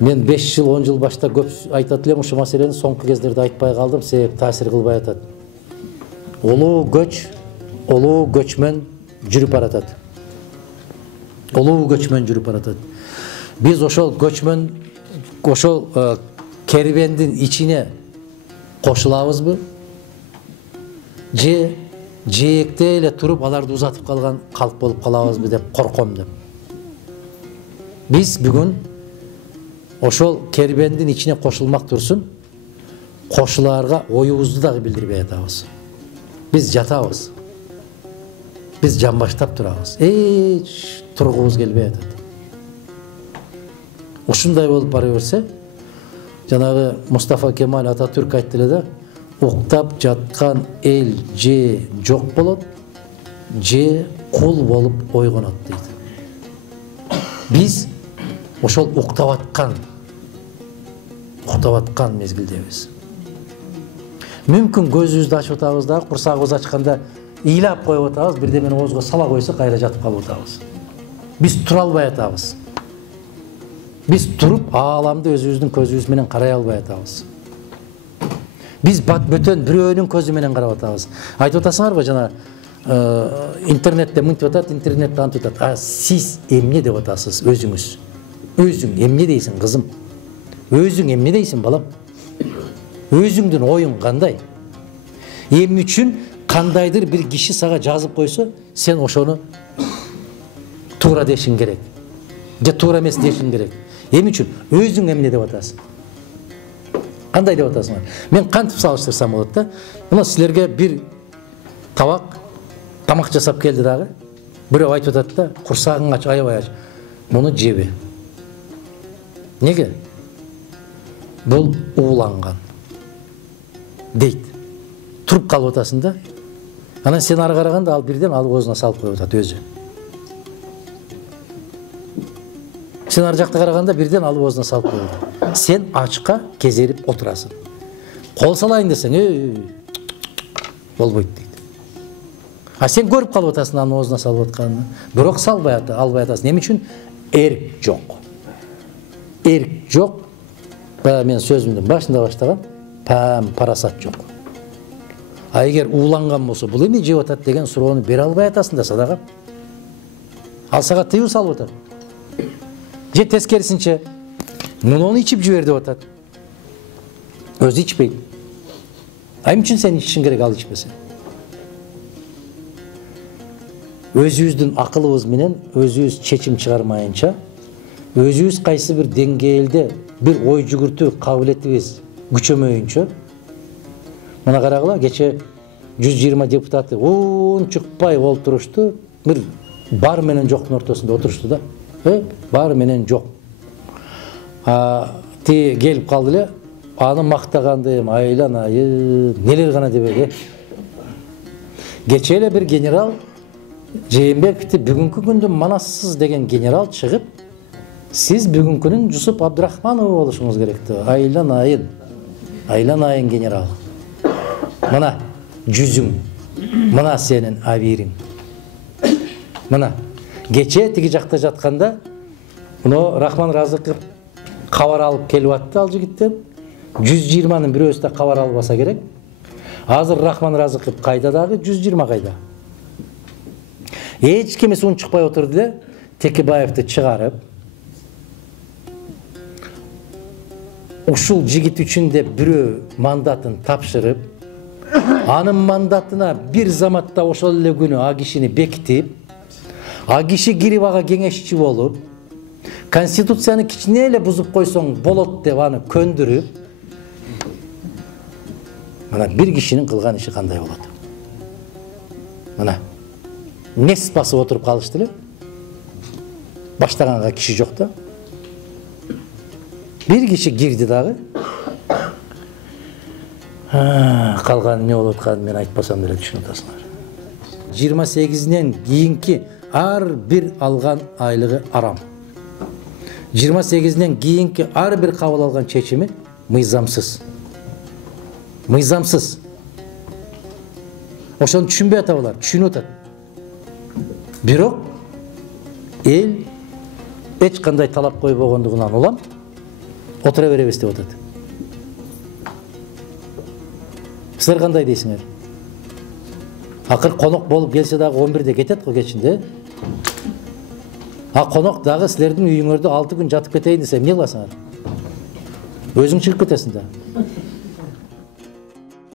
Мен 5 жыл 10 жыл башта көп айтат элем, ушул маселени соңку кездерде айтпай калдым, себеп таасир кылбай атат. Улуу көч, улуу көчмөн жүрүп баратат. Улуу көчмөн жүрүп баратат. Биз ошол көчмөн, ошол кербендин ичине кошулабызбы? Же жээкте эле туруп аларды узатып калган калп болуп калабызбы деп корком деп. Биз бүгүн ошол кербендин ичине кошулмак турсун, кошуларга оюбузду дагы билдирбей атабыз. Биз жатабыз. Биз жамбаштап турабыз. Эч тургубуз келбей атат. Ушундай болуп бара берсе, жанагы Мустафа Кемал Ататүрк айтты эле да, уктап жаткан эл же жок болот, же кул болуп ойгонот дейт. Биз ошол уктап аткан мезгилдебиз. Мүмкүн көзүбүздү ачып атабыз да, курсагыбыз ачканда ыйлап коюп атабыз, бирдемени оозго сала койсо кайра жатып калып атабыз. Биз тура албай атабыз. Биз туруп ааламды өзүбүздүн көзүбүз менен карай албай атабыз. Биз бат бөтөн бирөөнүн көзү менен карап атабыз. Айтып атасыңарбы жана интернетте мынтип атат, интернетте антип атат. А сиз эмне деп атасыз өзүңүз? Өзүң эмне дейсиң кызым? Өзүң эмне дейсиң балам? Өзүңдүн оюң кандай? Эмне үчүн кандайдыр бир киши сага жазып койсо, сен ошону туура дешиң керек. Же туура эмес дешиң керек. Эмне үчүн? Өзүң эмне деп атасың? Кандай деп атасыңар? Мен кантип салыштырсам болот да? Мына силерге бир тамак жасап келди дагы. Бирөө айтып атат да, курсагың ач, аябай ач. Муну жебе. Неге? Бул ууланган. Дейт. Туруп калып атасың да. Анан сен ары караганда ал бирден алып оозуна салып коюп атат өзү. Сен ар жакта караганда бирден алып оозуна салып коюп атат. Сен ачка кезерип отурасың. Кол салайын десең, болбойт дейт. А сен көрүп калып атасың анын оозуна салып атканын. Бирок албай атасың. Эмне үчүн? Эрк жок. Эрк жок. Мен сөзүмдүн башында баштаган, парасат жок. А эгер ууланган болсо, бул эмне жеп атат деген суроону бере албай атасың да садага. Ал сага тыюу салып атат. Же тескерисинче, муну ичип жибер деп атат. Өзү ичпейт. А эмне үчүн сен ичишиң керек ал ичпесе? Өзүбүздүн акылыбыз менен өзүбүз чечим чыгармайынча, өзүбүз кайсы бир деңгээлде бир ой жүгүртүү кабилетибиз күчөмөйүнчө, мына карагыла, кече 120 депутаты унчукпай олтурушту, бир бар менен жоктун ортосунда отурушту да. Бар менен жок. Ти келип калды эле, аны мактагандым, айланайын, нелер гана дебеди. Кече эле бир генерал Жээнбековди бүгүнкү күндө манассыз деген генерал чыгып, сиз бүгүнкүнүн Жусуп Абдрахманову болушуңуз керек деп. Айланайын. Айланайын генерал. Мына жүзүң, мына сенин абириң. Мына кече тиги жакта жатканда, мына Рахман Разыков кабар алып келип атты ал жигиттен. 120-нын бирөөсү да кабар албаса керек. Азыр Рахман Разыков кайда дагы, 120 кайда. Эч кимиси унчукпай отурду эле, Текебаевди чыгарып, ушул жигит үчүн деп бирөө мандатын тапшырып, анын мандатына бир заматта ошол эле күнү а кишини бекитип, а киши кирип ага кеңешчи болуп, конституцияны кичине эле бузуп койсоң болот деп аны көндүрүп, мына бир кишинин кылган иши кандай болот? Мына нес басып отуруп калышты эле. Баштаганга киши жок да. Бир киши кирди дагы. Калган эмне болуп атканын мен айтпасам деле түшүнүп атасыңар. 28-нен кийинки ар бир алган айлыгы арам. 28-нен кийинки ар бир кабыл алган чечими мыйзамсыз. Мыйзамсыз. Ошону түшүнбөй атабылар, түшүнүп атат. Бирок эл эч кандай талап койбогондугунан улам отура беребиз деп атат. Силер кандай дейсиңер? Акыр конок болуп келсе дагы 11-де кетет го кечинде. А конок дагы силердин үйүңөрдө 6 күн жатып кетейин десе эмне кыласыңар? Өзүң чыгып кетесиң да.